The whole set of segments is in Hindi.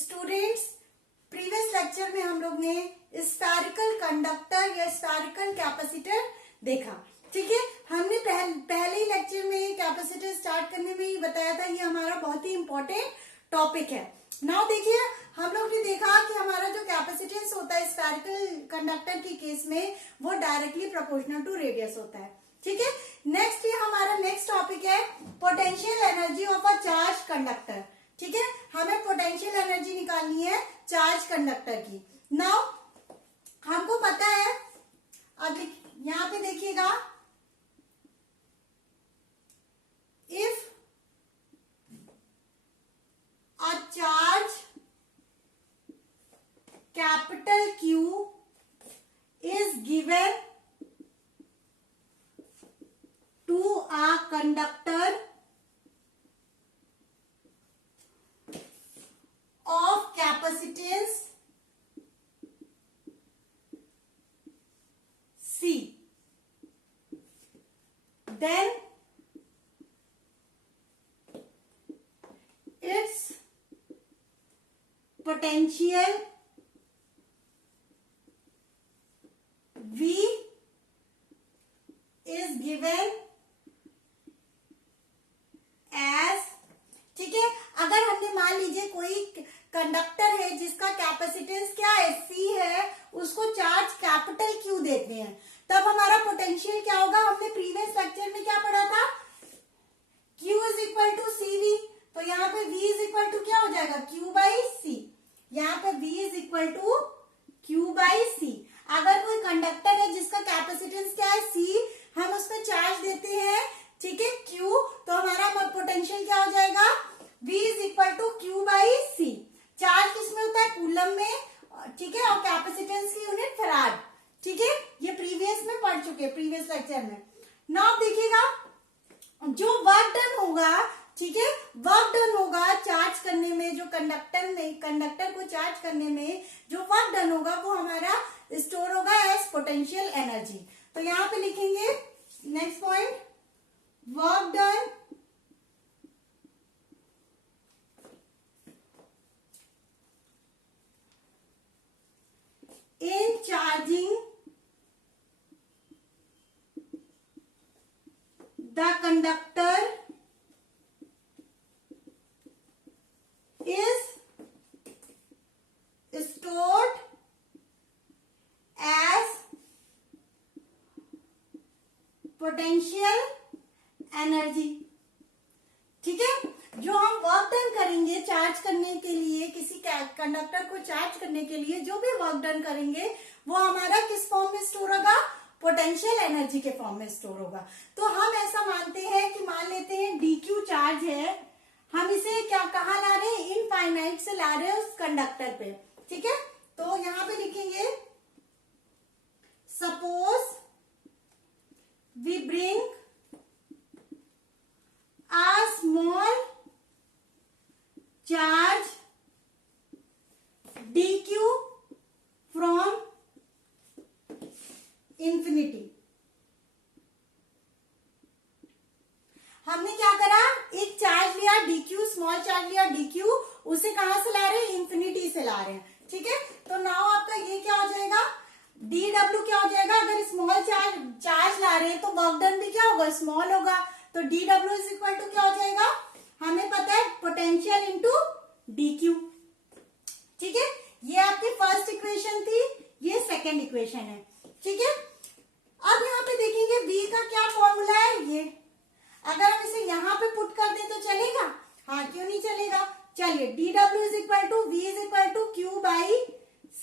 स्टूडेंट्स, प्रीवियस लेक्चर में हम लोग ने स्फेरिकल कंडक्टर या स्फेरिकल कैपेसिटर देखा। ठीक है, हमने पहले ही लेक्चर में कैपेसिटर स्टार्ट करने में ही बताया था, ये हमारा बहुत ही इंपॉर्टेंट टॉपिक है। नाउ देखिए, हम लोग ने देखा कि हमारा जो कैपेसिटेंस होता है स्फेरिकल कंडक्टर के केस में वो डायरेक्टली प्रोपोर्शनल टू रेडियस होता है। ठीक है, नेक्स्ट ये हमारा नेक्स्ट टॉपिक है potential energy of a charge conductor. ठीक है, हमें पोटेंशियल एनर्जी निकालनी है चार्ज कंडक्टर की। नाउ हमको पता है, अब यहां पे देखिएगा, if a charge capital Q is given to a conductor of capacitance C, then its potential V is given as, ठीक है, अगर हमने मान लीजिए कोई कंडक्टर है जिसका कैपेसिटेंस क्या है, C है, उसको चार्ज कैपिटल Q देते हैं, तब हमारा पोटेंशियल क्या होगा। हमने प्रीवियस लेक्चर में क्या पढ़ा था, Q is equal to CV, तो यहाँ पे V इज इक्वल टू क्या हो जाएगा, Q बाई C। यहाँ पे V is equal to Q by C। अगर कोई कंडक्टर है जिसका कैपेसिटेंस क्या है C, हम उसमें चार्ज देते हैं, ठीक है, Q, तो हमारा पोटेंशियल क्या हो जाएगा, V is equal to Q by C। Charge किसमें होता है, कूलम में, ठीक है, और कैपेसिटेंस की यूनिट फैराड। ठीक है, ये प्रीवियस में पढ़ चुके हैं, प्रीवियस लेक्चर में। नाउ देखिएगा, जो वर्क डन होगा, ठीक है, वर्क डन होगा चार्ज करने में, जो कंडक्टर को चार्ज करने में जो वर्क डन होगा वो हमारा स्टोर होगा एज पोटेंशियल एनर्जी। तो यहां पे लिखेंगे next point, work done in charging the conductor is stored as potential energy। ठीक है, जो हम वर्क डन करेंगे चार्ज करने के लिए, किसी कंडक्टर को चार्ज करने के लिए जो भी वर्क डन करेंगे वो हमारा किस फॉर्म में स्टोर होगा, पोटेंशियल एनर्जी के फॉर्म में स्टोर होगा। तो हम ऐसा मानते हैं कि मान लेते हैं DQ चार्ज है, हम इसे क्या कहाँ ला रहे हैं, इनफाइनाइट से ला रहे हैं उस कंडक्टर पे। ठीक है, तो यहां पे लिखेंगे, suppose we bring a small charge dq from infinity। हमने क्या करा, एक चार्ज लिया dq, स्मॉल चार्ज लिया dq, उसे कहां से ला रहे हैं, इंफिनिटी से ला रहे हैं। ठीक है, तो नाउ आपका ये क्या हो जाएगा, dw क्या हो जाएगा, अगर स्मॉल चार्ज ला रहे हैं तो वर्क डन भी क्या होगा, स्मॉल होगा, तो dw इज इक्वल टू क्या हो जाएगा, हमें पता है पोटेंशियल इंटू dq। ठीक है, ये आपकी फर्स्ट इक्वेशन थी, ये सेकंड इक्वेशन है। ठीक है, अब यहाँ पे देखेंगे v का क्या फॉर्मूला है, ये अगर हम इसे यहाँ पे पुट कर दें तो चलेगा, हाँ क्यों नहीं चलेगा। चलिए, dw is equal to v is equal to q by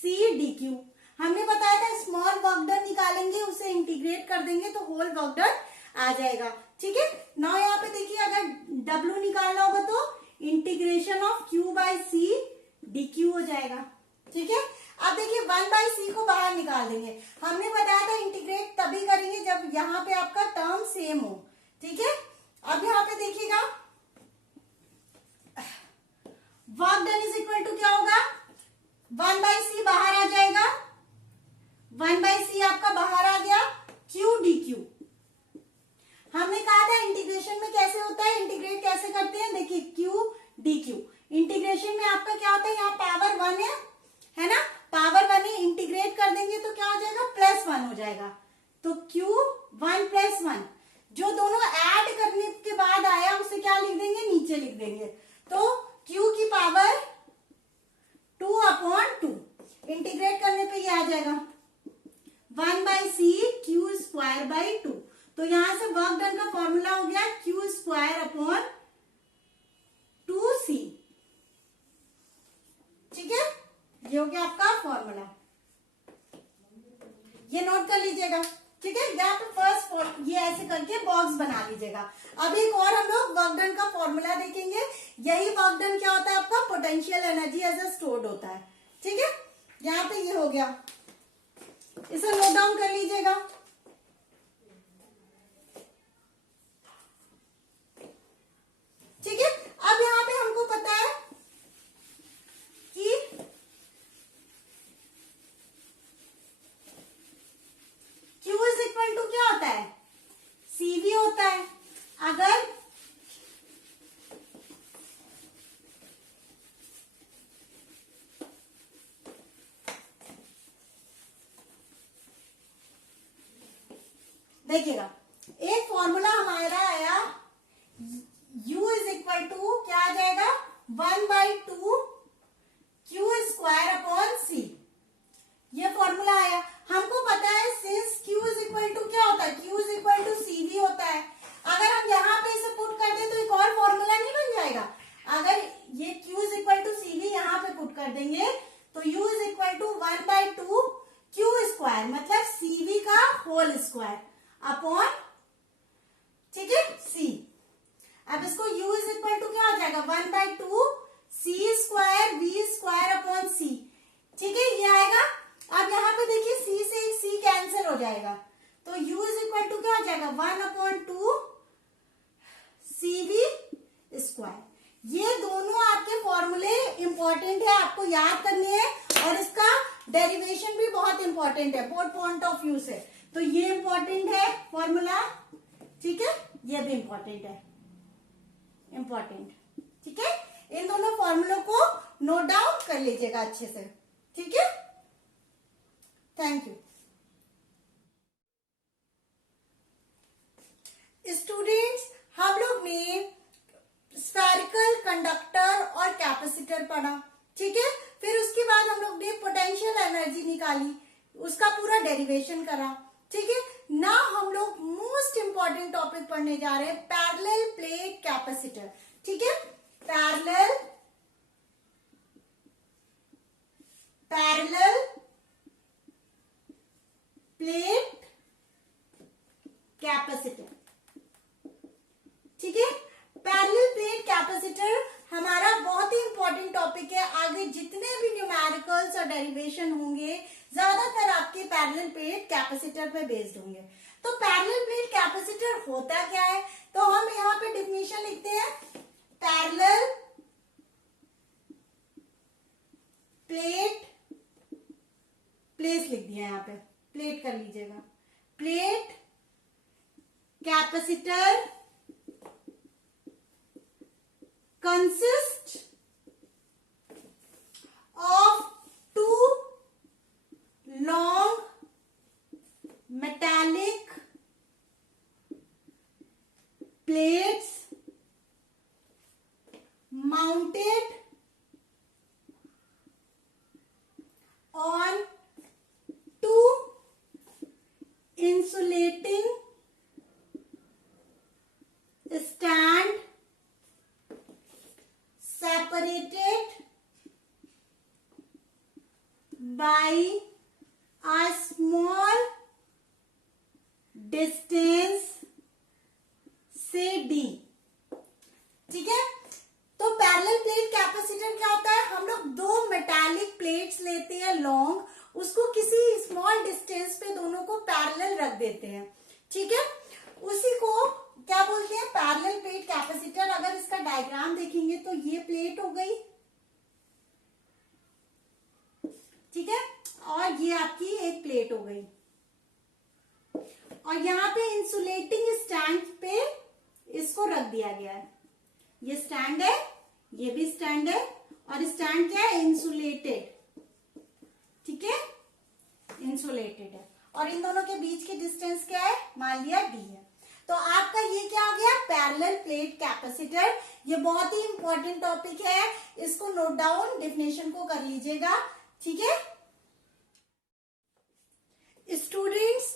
c dq। हमने बताया था स्मॉल वर्क डन निकालेंगे, उसे इंटीग्रेट कर देंगे तो होल वर्क डन आ जाएगा। ठीक है, नाउ यहाँ पे देखिए, अगर W निकालना होगा तो integration of Q by C dQ हो जाएगा। ठीक है, अब देखिए 1 बाई C को बाहर निकाल देंगे, हमने बताया था इंटीग्रेट तभी करेंगे जब यहाँ पे आपका टर्म सेम हो। ठीक है, अब यहाँ पे देखिएगा, work done is equal to क्या होगा, 1 बाई C बाहर आ जाएगा, 1 बाई C आपका बाहर आ गया, Q dQ। हमने कहा था इंटीग्रेशन में कैसे होता है, इंटीग्रेट कैसे करते हैं, देखिए Q dq, इंटीग्रेशन में आपका क्या होता है, यहाँ पावर 1 है ना, पावर 1 है, इंटीग्रेट कर देंगे तो क्या हो जाएगा, +1 हो जाएगा। तो Q1 + 1 जो दोनों ऐड करने के बाद आया उसे क्या लिख देंगे, नीचे लिख देंगे। तो Q की पावर 2/2 इंटीग्रेट करने पे ये आ जाएगा 1/c Q²/2। तो यहां से वर्क डन का फॉर्मूला हो गया Q²/2c। ठीक है, ये हो गया आपका फॉर्मूला, ये नोट कर लीजिएगा। ठीक है, यहाँ पे फर्स्ट ये ऐसे करके बॉक्स बना लीजिएगा। अब एक और हम लोग वर्क डन का फॉर्मूला देखेंगे। यही वर्क डन क्या होता है आपका, potential energy as a stored होता है। ठीक है, यहाँ पे ये हो गया, इसे नोट डाउन कर लीजिएगा। ठीक है, अब यहाँ पे हमको पता है कि Q = क्या होता है, CV होता है। अगर देखिएगा, एक फॉर्मूला हमारा आया U = क्या आ जाएगा, 1/2 Q²/c। ये फॉर्मूला आया। हमको पता है सिंस Q = क्या होता है, Q = CV होता है। अगर हम यहाँ पे इसे पुट कर दें तो एक और फॉर्मूला नहीं बन जाएगा। अगर ये Q = CV यहाँ पे पुट कर देंगे तो U = 1/2 Q² मतलब CV का होल स्क्वायर अपॉन, ठीक है, C। अब इसको U = क्या हो जाएगा, 1/2 C² V² अपॉन C। ठीक है, ये आएगा। अब यहाँ पे देखिए C से एक C कैंसिल हो जाएगा, तो U = क्या हो जाएगा, 1/2 CV²। ये दोनों आपके फॉर्मूले इंपॉर्टेंट है, आपको याद करनी है, और इसका डेरिवेशन भी बहुत इंपॉर्टेंट है बोथ पॉइंट ऑफ व्यू से। तो ये इंपॉर्टेंट है फॉर्मूला, ठीक है, ये भी इंपॉर्टेंट है, इंपॉर्टेंट। ठीक है, इन दोनों फॉर्मूलों को नोट डाउन कर लीजिएगा अच्छे से। ठीक है, थैंक यू। स्टूडेंट्स, हम लोग ने स्फेरिकल, कंडक्टर और कैपेसिटर पढ़ा। ठीक है, फिर उसके बाद हम लोग ने पोटेंशियल एनर्जी निकाली, उसका पूरा डेरिवेशन करा। ठीक है, ना हम लोग मोस्ट इंपॉर्टेंट टॉपिक पढ़ने जा रहे हैं, पैरेलल प्लेट कैपेसिटर। ठीक है, पैरेलल प्लेट कैपेसिटर। ठीक है, पैरेलल प्लेट कैपेसिटर हमारा बहुत ही इंपॉर्टेंट टॉपिक है। आगे जितने भी न्यूमेरिकल्स और डेरिवेशन होंगे ज्यादातर आपके पैरेलल प्लेट कैपेसिटर पे बेस्ड होंगे। तो पैरेलल प्लेट कैपेसिटर होता क्या है, तो हम यहाँ पे डिफिनेशन लिखते हैं, पैरेलल प्लेट, प्लेस लिख दिया यहाँ पे, प्लेट कर लीजिएगा, plate capacitor consist of two long metallic plates mounted on two insulating stand separated by a small distance से D। ठीक है, तो पैरेलल प्लेट कैपेसिटर क्या होता है, हम लोग दो मेटालिक प्लेट्स लेते हैं लॉन्ग, उसको किसी स्मॉल डिस्टेंस पे दोनों को पैरेलल रख देते हैं। ठीक है, उसी को क्या बोलते हैं, पैरेलल प्लेट कैपेसिटर। अगर इसका डायग्राम देखेंगे तो ये प्लेट हो गई, ठीक है, और ये आपकी एक प्लेट हो गई, और यहाँ पे इंसुलेटिंग स्टैंड पे इसको रख दिया गया है। ये स्टैंड है, ये भी स्टैंड है, और स्टैंड क्या है, इंसुलेटेड, ठीक है, इंसुलेटेड है, और इन दोनों के बीच की डिस्टेंस क्या है, मान लिया d है। तो आपका ये क्या हो गया, पैरेलल प्लेट कैपेसिटर। ये बहुत ही इंपॉर्टेंट टॉपिक है, इसको नोट डाउन, डेफिनेशन को कर लीजिएगा, ठीक है। स्टूडेंट्स,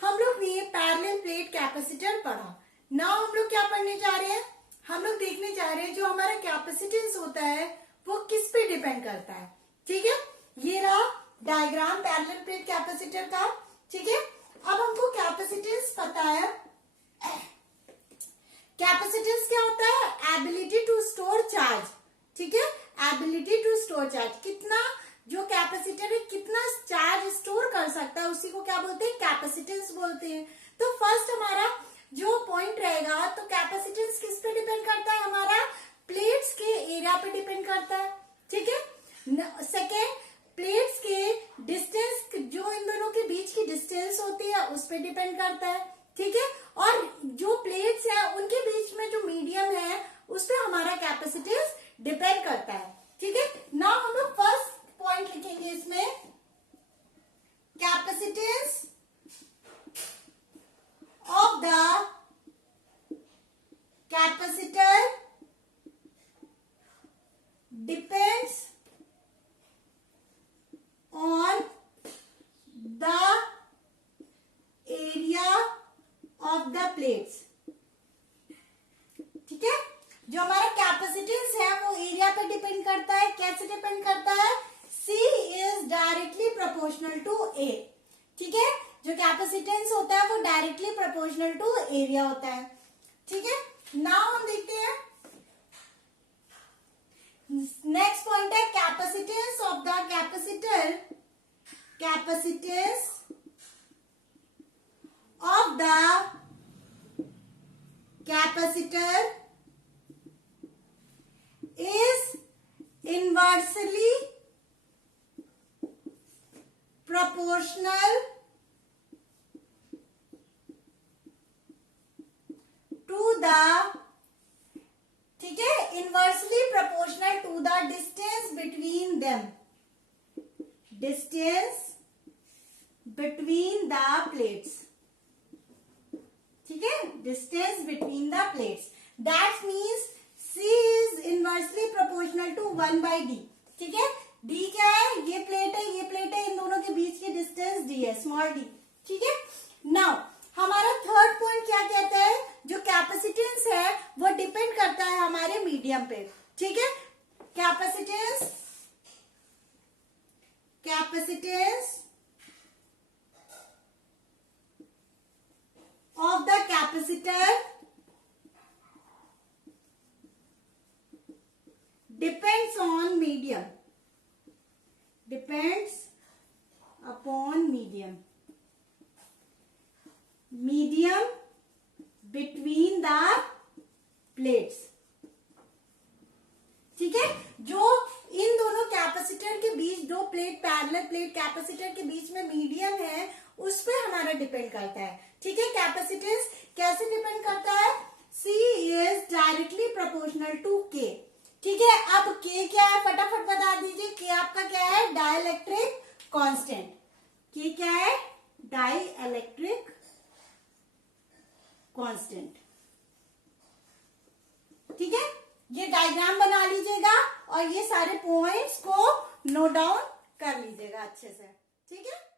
हम लोग ने पैरेलल प्लेट कैपेसिटर पढ़ा। नाउ हम लोग क्या पढ़ने जा रहे हैं, हम लोग देखने जा रहे हैं जो हमारा कैपेसिटेंस होता है वो किस पे डिपेंड करता है, ठीक है। ये रहा डायग्राम पैरेलल प्लेट कैपेसिटर का, ठीक है। अब हमको कैपेसिटेंस पता है। कैपेसिटेंस क्या होता है, एबिलिटी टू स्टोर चार्ज, ठीक है, एबिलिटी टू स्टोर चार्ज, कितना जो कैपेसिटर है कितना चार्ज स्टोर कर सकता है, उसी को क्या बोलते हैं, कैपेसिटेंस बोलते हैं। तो फर्स्ट हमारा जो पॉइंट रहेगा, तो कैपेसिटेंस किस पे डिपेंड करता है, हमारा प्लेट्स के एरिया पे डिपेंड करता है, ठीक है। सेकेंड, प्लेट्स के डिस्टेंस, जो इन दोनों के बीच की डिस्टेंस होती है उस पे डिपेंड करता है, ठीक है। और जो प्लेट्स है उनके बीच में जो मीडियम है उस पे हमारा कैपेसिटेंस डिपेंड करता है, ठीक है। नाउ हम लोग फर्स्ट पॉइंट लिखेंगे इसमें, capacitance of the capacitor depends on the area of the plates, ठीक है। जो हमारा कैपेसिटेंस है वो एरिया पे डिपेंड करता है। कैसे डिपेंड करता है, C is directly proportional to A, ठीक है। जो कैपेसिटेंस होता है वो डायरेक्टली प्रोपोर्शनल टू एरिया होता है, ठीक है। नाउ हम देखते हैं नेक्स्ट पॉइंट है capacitance of the capacitor, capacitance of the capacitor is inversely proportional to the, ठीक है, inversely proportional to the distance between them, distance between the plates, ठीक है, distance between the plates, that means C is inversely proportional to 1/d, ठीक है। D क्या है, ये प्लेट है, ये प्लेट है, इन दोनों के बीच की डिस्टेंस d है, स्मॉल d, ठीक है। नाउ हमारा थर्ड पॉइंट क्या कहता है, जो कैपेसिटेंस है वो डिपेंड करता है हमारे मीडियम पे, ठीक है। Capacitance of the capacitor depends on medium, depends upon medium between the plates, ठीक है। जो इन दोनों कैपेसिटर के बीच, दो प्लेट पैरेलल प्लेट कैपेसिटर के बीच में मीडियम है, उस पे हमारा डिपेंड करता है, ठीक है। कैपेसिटेंस कैसे डिपेंड करता है, C is directly proportional to K, ठीक है। अब K क्या है, फटाफट बता दीजिए। K आपका क्या है, डाइलेक्ट्रिक कांस्टेंट। K क्या है, डाइलेक्ट्रिक कांस्टेंट, ठीक है। ये डायग्राम बना लीजिएगा और ये सारे पॉइंट्स को नोट डाउन कर लीजिएगा अच्छे से, ठीक है।